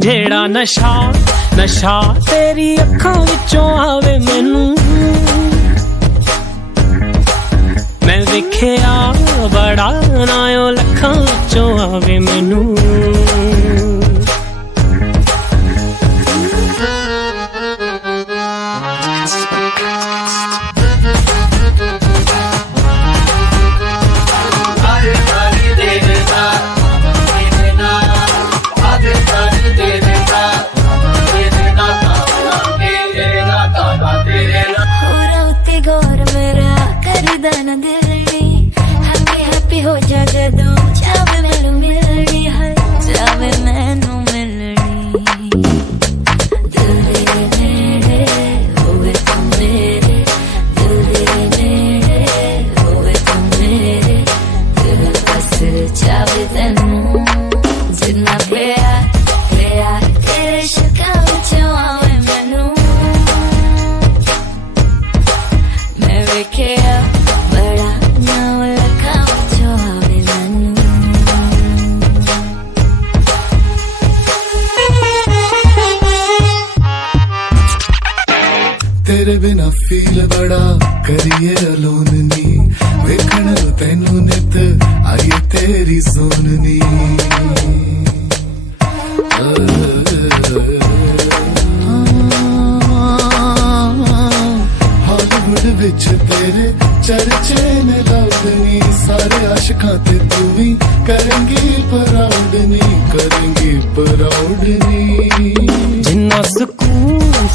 ਜਿਹੜਾ ਨਸ਼ਾ ਤੇਰੀ ਅੱਖਾਂ ਵਿੱਚੋਂ ਆਵੇ ਮੈਨੂੰ। ਮੈਂ ਵੇਖਿਆ ਬੜਾ ਨਾ ਓ ਲੱਖਾਂ ਵਿੱਚੋਂ ਆਵੇ ਮੈਨੂੰ। हैप्पी हो जा जदों जावे मैनू मिलनी है, जावे मैनू मिलनी। दिल दे नेड़े होवे तू मेरे, दिल दे नेड़े होवे तू मेरे, दिल बस जावे तैनू जिन्ना प्यार तेरे शक्कां विचों आवे मैनू। मैं वेखिया बड़ा तेरे बिना फील बड़ा करिए अलोननी, वेखण तैनू नित आई तेरी सोननी। हॉलीवुड विच तेरे चर्चे ने लाउडनी, सारे आशिकां ते तू भी करेंगी प्राउड नी। जिन्ना सुकून